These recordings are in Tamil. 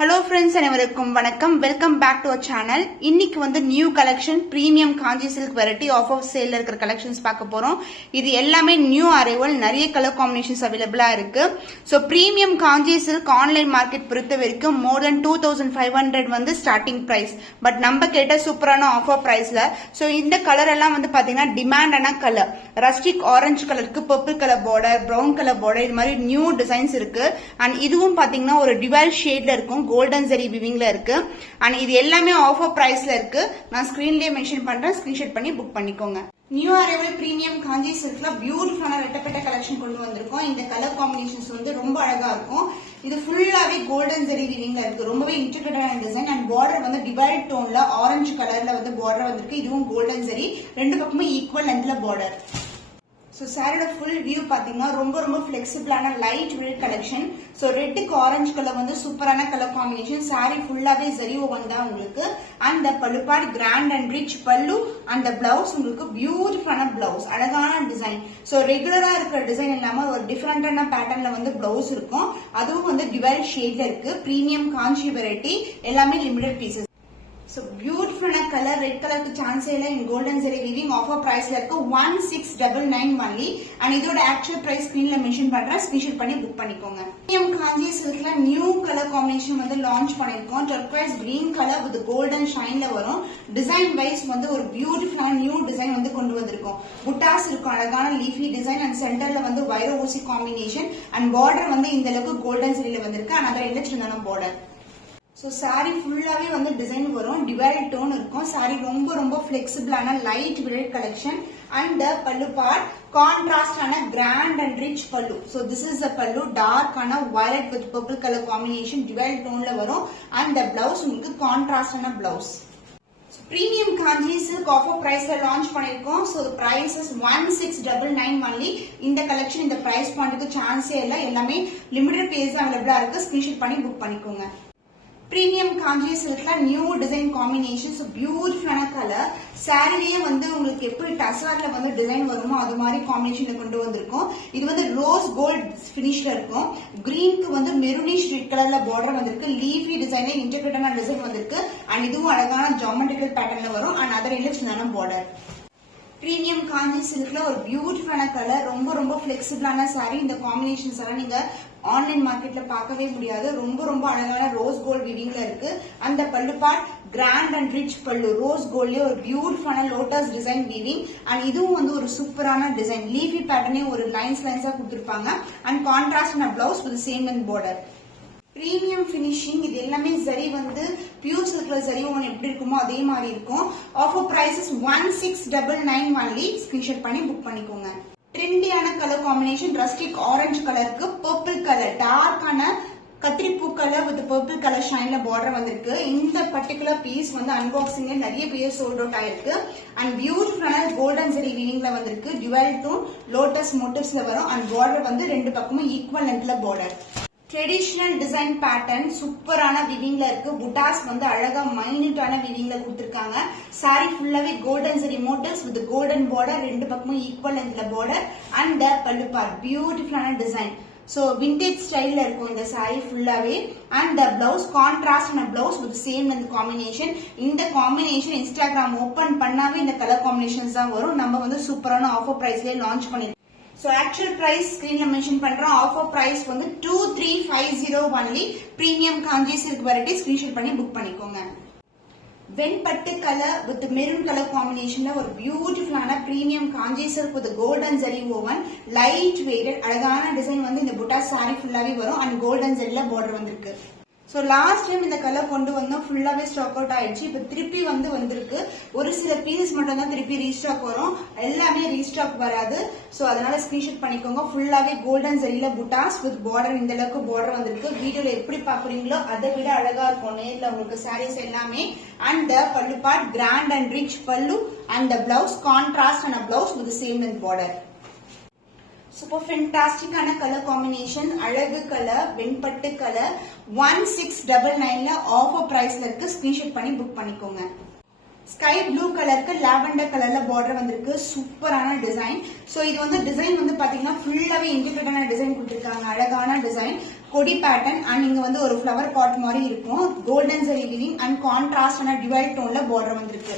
Hello friends, அனைவருக்கும் வணக்கம். Welcome back to our channel. இன்னைக்கு வந்து new collection premium Kanchi silk variety of சேல்ல இருக்கிற கலெக்ஷன்ஸ் பார்க்க போறோம். இது எல்லாமே நியூ அரைவல், நிறைய கலர் காம்பினேஷன்ஸ் அவைலபிளா இருக்கு. So premium Kanchi silk online market பொறுத்த வரைக்கும் மோர் தென் 2500 வந்து ஸ்டார்டிங் பிரைஸ். பட் நம்ம கேட்ட சூப்பரான ஆஃபர் பிரைஸ்ல. ஸோ இந்த கலர் எல்லாம் வந்து பாத்தீங்கன்னா டிமாண்டான கலர். ரஸ்டிக் ஆரஞ்சு கலருக்கு purple colour border, brown colour border, இது மாதிரி நியூ டிசைன்ஸ் இருக்கு. அண்ட் இதுவும் பாத்தீங்கன்னா ஒரு டிவல் ஷேட்ல இருக்கும், கோல்டன் ஜெரி விவிங்ல இருக்கு. அண்ட் இது எல்லாமே ஆஃபர் பிரைஸ்ல இருக்கு. நான் ஸ்கிரீன்லயே மென்ஷன் பண்றேன், ஸ்கிரீன்ஷாட் பண்ணி புக் பண்ணிக்கோங்க. நியூ அரைவல் பிரீமியம் காஞ்சி சில்க்ல பியூட்டிஃபுல்லான ரெட்டப்பட்ட கலெக்ஷன் கொண்டு வந்திருக்கோம். இந்த கலர் காம்பினேஷன்ஸ் வந்து ரொம்ப அழகா இருக்கும். இது ஃபுல்லாவே கோல்டன் ஜெரி விவிங்ல இருக்கு. ரொம்பவே இன்ட்ரிகேட்டான டிசைன். அண்ட் பார்டர் வந்து டிவைட் டோன்ல ஆரஞ்சு கலர்ல வந்து பார்டர் வந்திருக்கு. இதுவும் கோல்டன் ஜெரி, ரெண்டு பக்கமும் ஈக்குவல் லென்த்ல பார்டர். ஸோ சாரியோட ஃபுல் வியூ பார்த்தீங்கன்னா ரொம்ப ஃபிளெக்சிபிளான லைட் வெயிட் கலெக்ஷன். ஸோ ரெட்டுக்கு ஆரஞ்சு கலர் வந்து சூப்பரான கலர் காம்பினேஷன். சாரி ஃபுல்லாவே ஜரி ஓவன் தான் உங்களுக்கு. அண்ட் பல்லுபாட் கிராண்ட் அண்ட் ரிச் பல்லு. அந்த பிளவுஸ் உங்களுக்கு பியூட்டிஃபுல்லான பிளவுஸ், அழகான டிசைன். ஸோ ரெகுலரா இருக்கிற டிசைன் இல்லாம ஒரு டிஃபரெண்டான பேட்டர்ன்ல வந்து பிளவுஸ் இருக்கும். அதுவும் வந்து டிவைட் ஷேட்ல இருக்கு. பிரீமியம் காஞ்சி வெரைட்டி, எல்லாமே limited pieces. So beautiful color, red color ku chance illa in golden zari weaving offer price la irukku 1699 only. And idoda actual price screen la mention pandren, screenshot panni book pannikonga. Premium kanji silk la new color combination வந்து launch பண்ணிருக்கோம். turquoise green color with golden shine la varum. Design wise வந்து ஒரு beautiful new design வந்து கொண்டு வந்திருக்கோம். புட்டாஸ் இருக்கும், அழகான leafy design. And center la வந்து வைர ஊசி combination. And border வந்து இந்த அளவுக்கு golden zari la வந்திருக்கு. another இல்ல சின்னதான border. ஸோ சாரி ஃபுல்லாவே வந்து டிசைன் வரும், டிவைட் டோன் இருக்கும். சாரி ரொம்ப ஃபிளெக்சிபிளான light weight collection. And pallu part கான்ட்ராஸ்டான grand and rich pallu. So this is the pallu, டார்க்கான violet with purple colour combination டிவைட் டோன்ல வரும். அண்ட் த பிளவுஸ் உங்களுக்கு கான்ட்ராஸ்டான blouse. Premium Kanchi silk offer பிரைஸ்ல லான்ச் பண்ணிருக்கோம். So price 1699 only. இந்த கலெக்ஷன் இந்த பிரைஸ் பாயிண்ட்டுக்கு சான்ஸே இல்லை, எல்லாமே லிமிடெட் பேஸ் அவைலபிளா இருக்கு. ஸ்கிரீன்ஷாட் பண்ணி புக் பண்ணிக்கோங்க. பிரீமியம் காஞ்சி சில்க்ல நியூ டிசைன் காம்பினேஷன். பியூட்டிஃபுல்லான கலர். சாரிலேயே வந்து உங்களுக்கு எப்படி டசார்ல வந்து டிசைன் வருமோ அது மாதிரி காம்பினேஷன்ல கொண்டு வந்திருக்கோம். இது வந்து ரோஸ் கோல்ட் பினிஷ்ல இருக்கும். கிரீனுக்கு வந்து மெரூனிஷ் ரெட் கலர்ல பார்டர் வந்திருக்கு. லீஃபி டிசைன்ல இன்டர்கிரேட்டான டிசைன் வந்திருக்கு. அண்ட் இதுவும் அழகான ஜாமெட்ரிக்கல் பேட்டர்ன்ல வரும். அண்ட் அதர் இல்ல சின்ன பார்டர். பிரீமியம் காஞ்சி சில்க்ல ஒரு பியூட்டிஃபுல்லான கலர், ரொம்ப பிளெக்சிபிளான சாரி. இந்த காம்பினேஷன்ஸ் எல்லாம் நீங்க ஆன்லைன் மார்க்கெட்ல பார்க்கவே முடியாது. ரொம்ப அழகான ரோஸ் கோல்ட் வீவிங்ல இருக்கு. அந்த பல்லு பார்ட் கிராண்ட் அண்ட் ரிச் பல்லு, ரோஸ் கோல்ட்லயே ஒரு பியூட்டிஃபுல்லான லோட்டஸ் டிசைன் வீவிங். அண்ட் இதுவும் வந்து ஒரு சூப்பரான டிசைன். லீஃபி பேட்டர்னே ஒரு லைன்ஸா கொடுத்திருப்பாங்க. அண்ட் கான்ட்ராஸ்டான blouse with same and border. Premium finishing. இது எல்லாமே சரி வந்து பியூர் சில்க்ல சரி ஒன்று எப்படி இருக்குமோ அதே மாதிரி இருக்கும். Offer prices 1699 only. ஸ்கிரீன்ஷாட் பண்ணி புக் பண்ணிக்கோங்க. ட்ரெண்டியான கலர் காம்பினேஷன். ரஸ்டிக் ஆரஞ்சு கலருக்கு பர்பிள் கலர், டார்க்கான கத்திரிப்பூ கலர் வித் பர்பிள் கலர் ஷைன்ல பார்டர் வந்திருக்கு. இந்த பர்டிகுலர் பீஸ் வந்து அன்பாக்சிங்ல நிறைய பேர் சோல்ட் அவுட் ஆயிருக்கு. அண்ட் பியூட்டிஃபுல்லான கோல்டன் ஜெரி வீவிங்ல வந்திருக்கு. டிவைல் டோன் லோட்டஸ் மோட்டிவ்ஸ்ல வரும். அண்ட் பார்டர் வந்து ரெண்டு பக்கமும் ஈக்குவல் லென்த்ல பார்டர். ட்ரெடிஷனல் டிசைன் பேட்டர்ன் சூப்பரான விவிங்ல இருக்கு. புட்டாஸ் வந்து அழகா மைன்யூட்டான விவிங்ல கொடுத்திருக்காங்க. சாரி ஃபுல்லாவே golden zari motifs with golden border, ரெண்டு பக்கமும் ஈக்குவல் லென்த்ல பார்டர். அண்ட் பல்லு பார்ட் பியூட்டிஃபுல்லான டிசைன். சோ விண்டேஜ் ஸ்டைல்ல இருக்கும் இந்த சாரி ஃபுல்லாவே. அண்ட் த பிளவுஸ் கான்ட்ராஸ்டான blouse with same length combination. இந்த காம்பினேஷன் இன்ஸ்டாகிராம் ஓபன் பண்ணாவே இந்த கலர் காம்பினேஷன்ஸ் தான் வரும். நம்ம வந்து சூப்பரான ஆஃபர் பிரைஸ்லயே லான்ச் பண்ணிருக்கோம். So actual price screenல mention பண்றோம். offer price வந்து 2350 only. premium kanji silk variety screenshot பண்ணி book பண்ணிக்கோங்க. வெண்பட்டு கலர் வித் மெரூன் கலர் காம்பினேஷன்ல ஒரு பியூட்டிஃபுல்லான premium Kanchi silk with golden zari woven, light weighted அழகான டிசைன் வந்து இந்த புட்டா சாரி ஃபுல்லாவே வரும். அண்ட் கோல்டன் ஜரில பார்டர் வந்திருக்கு. ஸோ லாஸ்ட் டைம் இந்த கலர் கொண்டு வந்தோம், ஃபுல்லாவே ஸ்டாக் அவுட் ஆயிடுச்சு. இப்போ திருப்பி வந்திருக்கு. ஒரு சில பீசஸ் மட்டும் தான் திருப்பி ரீஸ்டாக் வரும், எல்லாமே ரீஸ்டாக் வராது. ஸோ அதனால ஸ்கிரீன்ஷாட் பண்ணிக்கோங்க. ஃபுல்லாவே கோல்டன் ஜரியில புட்டாஸ் வித் பார்டர், இந்த அளவுக்கு பார்டர் வந்திருக்கு. வீடியோல எப்படி பாக்குறீங்களோ அதை விட அழகா இருக்கும் நேர்ல உங்களுக்கு சாரீஸ் எல்லாமே. And pallu part grand and rich pallu. And blouse contrast and blouse with same length border. Super ஃபென்டாஸ்டிக்கான கலர் காம்பினேஷன். அழகு கலர், வெண்பட்டு கலர். 1699 ஆஃபர் பிரைஸ்ல இருக்கு. ஸ்கிரீன்ஷாட் பண்ணி புக் பண்ணிக்கோங்க. ஸ்கை ப்ளூ கலருக்கு லாவெண்டர் கலர்ல பார்டர் வந்திருக்கு. சூப்பரான டிசைன். சோ இது வந்து டிசைன் வந்து பாத்தீங்கன்னா ஃபுல்லாவே இன்டிகிரேட்டான டிசைன் கொடுத்திருக்காங்க. அழகான டிசைன். கொடி பேட்டர்ன் அண்ட் இங்க வந்து ஒரு ஃப்ளவர் பாட் மாதிரி இருக்கும். கோல்டன் ஜரி வீவிங் அண்ட் கான்ட்ராஸ்டான டிவைட் டோன்ல பார்டர் வந்திருக்கு.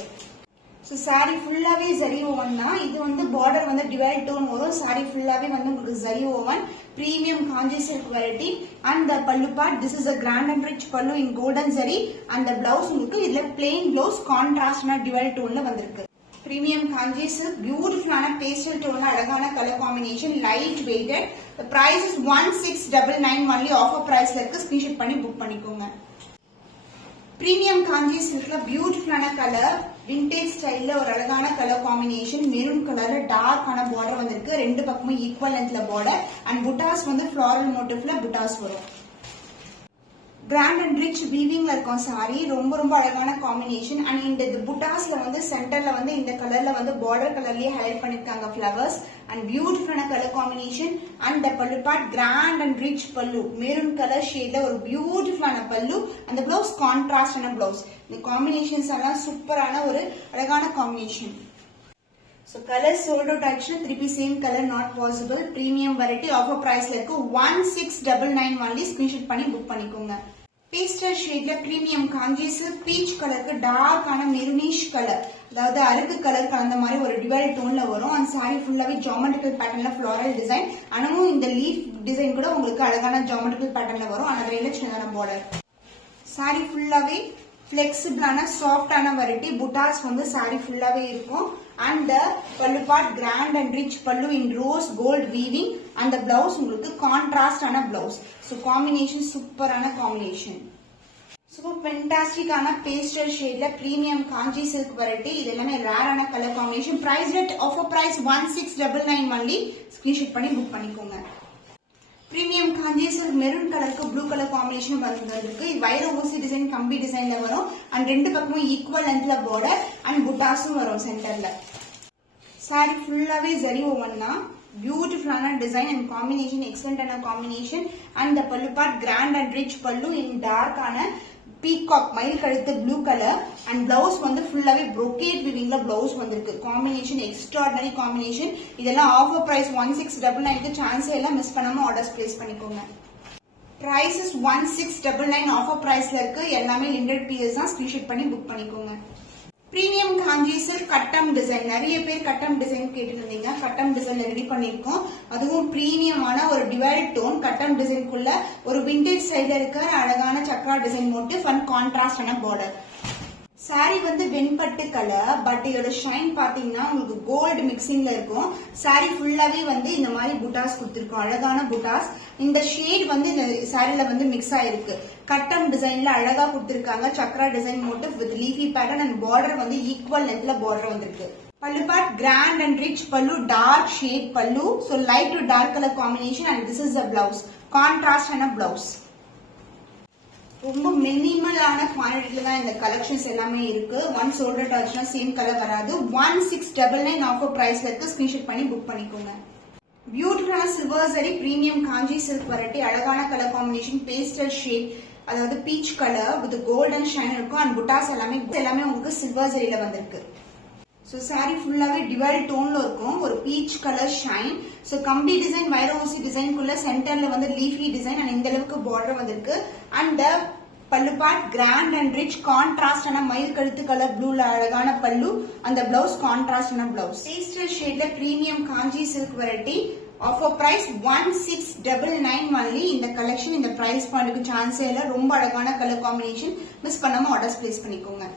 ஸோ சாரி ஃபுல்லாவே ஜரி ஓவன் தான். இது வந்து பார்டர் வந்து டிவைட் டோன் வரும். சாரி ஃபுல்லாவே வந்து உங்களுக்கு zari woven premium Kanchi silk variety. And the pallu part, this is a grand and rich pallu in golden zari. And the blouse உங்களுக்கு இதுல பிளெயின் பிளவுஸ் கான்ட்ராஸ்டான டிவைட் டோன்ல வந்திருக்கு. பிரீமியம் காஞ்சி சில்க் பியூட்டிஃபுல்லான பேஸ்டல் டோன்ல அழகான colour combination, light weighted. The price is 1699 only. Offer பிரைஸ்ல இருக்கு. ஸ்கிரீன்ஷாட் பண்ணி புக் பண்ணிக்கோங்க. பிரீமியம் காஞ்சி சில்க்ல பியூட்டிஃபுல்லான கலர், விண்டேஜ் ஸ்டைல்ல ஒரு அழகான கலர் காம்பினேஷன், மெரூன் கலர்ல டார்க்கான பார்டர் வந்திருக்கு. ரெண்டு பக்கமும் ஈக்குவல் லென்த்ல பார்டர் அண்ட் புட்டாஸ் வந்து ஃப்ளாரல் மோட்டிவ்ல புட்டாஸ் வரும். கிராண்ட் அண்ட் ரிச் வீவிங்ல இருக்கும் சாரி. ரொம்ப ரொம்ப அழகான காம்பினேஷன். அண்ட் இந்த புட்டாஸ்ல வந்து சென்டர்ல வந்து இந்த கலர்ல வந்து பார்டர் கலர்லயே ஹைலைட் பண்ணிருக்காங்க ஃபிளவர்ஸ். அண்ட் பியூட்டிஃபுல்லான colour combination. And pallu part grand and rich பல்லு, மெரூன் கலர் ஷேட்ல ஒரு பியூட்டிஃபுல்லான பல்லு. அந்த பிளவுஸ் கான்ட்ராஸ்டான பிளவுஸ். இந்த காம்பினேஷன்ஸ் எல்லாம் சூப்பரான ஒரு அழகான combination. So color sold out actually, திருப்பி same color not possible. Premium variety offer priceல இருக்கு. 1699 only. screenshot பண்ணி book பண்ணிக்கோங்க. பேஸ்டல் ஷேட்ல பிரீமியம் காஞ்சி சில்க் பீச் கலருக்கு டார்க்கான மெரூனிஷ் கலர், அதாவது அருக்கு கலர் கலந்த மாதிரி ஒரு டிவைட் டோன்ல வரும். அந்த சாரி ஃபுல்லாவே ஜியோமெட்ரிக்கல் பேட்டர்ன்ல ஃப்ளோரல் டிசைன். ஆனாலும் இந்த லீஃப் டிசைன் கூட உங்களுக்கு அழகான ஜியோமெட்ரிக்கல் பேட்டர்ன்ல வரும். அந்த சின்னதான பார்டர். சாரி ஃபுல்லாவே பிளெக்சிபிளான சாஃப்டான வெரைட்டி. புட்டாஸ் வந்து சாரி ஃபுல்லாவே இருக்கும். And pallu part grand and rich pallu in rose gold weaving. அந்த பிளவுஸ் உங்களுக்கு கான்ட்ராஸ்டான பிளவுஸ். ஸோ காம்பினேஷன் சூப்பரான காம்பினேஷன். சூப்பர் ஃபென்டாஸ்டிக்கான பேஸ்டல் ஷேட்ல பிரீமியம் காஞ்சி சில்க் வெரைட்டி. இது எல்லாமே ரேரான colour combination. Price rate offer price 1699 only. Screenshot பண்ணி புக் பண்ணிக்கோங்க. பிரீமியம் காஞ்சி சில்க் மெரூன் கலருக்கு ப்ளூ கலர் காம்பினேஷன் வந்திருக்கு. வைர ஊசி டிசைன் கம்பி டிசைன்ல வரும். அண்ட் ரெண்டு பக்கமும் ஈக்குவல் லென்த்ல பார்டர் அண்ட் புட்டாஸும் வரும் சென்டர்ல. சாரி ஃபுல்லாவே ஜரி ஓவன் தான். பியூட்டிஃபுல்லான டிசைன் அண்ட் காம்பினேஷன், எக்ஸலண்டான combination. And the pallu part grand and rich pallu in டார்க்கான peacock மயில் கழுத்து ப்ளூ கலர். அண்ட் பிளவுஸ் வந்து ஃபுல்லாவே brocade வீவிங்ல பிளவுஸ் வந்திருக்கு. Combination extraordinary combination. இதெல்லாம் ஆஃபர் பிரைஸ் 1699. சான்ஸே எல்லாம் மிஸ் பண்ணாம ஆர்டர்ஸ் பிளேஸ் பண்ணிக்கோங்க. பிரைஸ் இஸ் 1699 ஆஃபர் பிரைஸ்ல இருக்கு. எல்லாமே லிமிடெட் பீசஸ் தான். ஸ்கிரீன்ஷாட் பண்ணி புக் பண்ணிக்கோங்க. பிரீமியம் காஞ்சி சில்க் கட்டம் டிசைன். நிறைய பேர் கட்டம் டிசைன் கேட்டு இருந்தீங்க. கட்டம் டிசைன் ரெடி பண்ணிருக்கோம். அதுவும் பிரீமியமான ஒரு டிவைட் டோன் கட்டம் டிசைனுக்குள்ள ஒரு விண்டேஜ் ஸ்டைல இருக்கிற அழகான சக்ரா டிசைன் மோட்டிவ் அண்ட் கான்ட்ராஸ்டான பார்டர். சாரி வந்து வெண்பட்டு கலர், பட் இதோட ஷைன் பாத்தீங்கன்னா உங்களுக்கு கோல்டு மிக்சிங்ல இருக்கும். சாரி ஃபுல்லாவே வந்து இந்த மாதிரி புட்டாஸ் கொடுத்திருக்கோம், அழகான புட்டாஸ். இந்த ஷேட் வந்து இந்த சாரில வந்து மிக்ஸ் ஆயிருக்கு. கட்டம் டிசைன்ல அழகா கொடுத்திருக்காங்க. Chakra design motive with leafy pattern and border வந்து ஈக்குவல் லென்த்ல பார்டர் வந்திருக்கு. பல்லு பார்ட் கிராண்ட் அண்ட் ரிச் பல்லு, டார்க் ஷேட் பல்லு. So light to dark color combination and this is the blouse. Contrast and a blouse. ரொம்ப மினிமலான குவான்டிட்டில தான் இந்த கலெக்ஷன்ஸ் எல்லாமே இருக்கு. ஒன் சோல்ட் அவுட் ஆச்சுன்னா சேம் கலர் வராது. 1699 ஆஃபர் பிரைஸ்ல இருக்கு. ஸ்கிரீன்ஷாட் பண்ணி புக் பண்ணிக்கோங்க. பியூட்டிஃபுல்லான silver zari premium Kanchi silk variety. அழகான கலர் காம்பினேஷன், பேஸ்டல் ஷேட், அதாவது peach colour with golden shine இருக்கும். அண்ட் புட்டாஸ் எல்லாமே உங்களுக்கு சில்வர் ஜரியில வந்திருக்கு. So saree ஃபுல்லாவே டிவைட் டோன்ல இருக்கும். ஒரு பீச் கலர் ஷைன். So கம்பி டிசைன் வைர ஊசி டிசைனுக்குள்ள சென்டர்ல வந்து லீஃபி டிசைன் அண்ட் இந்த அளவுக்கு பார்டர் வந்திருக்கு. And pallu part grand and rich கான்ட்ராஸ்டான மயில் கழுத்து கலர் ப்ளூல அழகான பல்லு. அந்த பிளவுஸ் கான்ட்ராஸ்டான பிளவுஸ். பேஸ்டல் ஷேட்ல premium Kanchi silk variety. Offer price 1699 only. இந்த கலெக்ஷன் இந்த பிரைஸ் பாயிண்ட்க்கு சான்ஸே இல்ல. ரொம்ப அழகான கலர் காம்பினேஷன். மிஸ் பண்ணாம ஆர்டர்ஸ் பிளேஸ் பண்ணிக்கோங்க.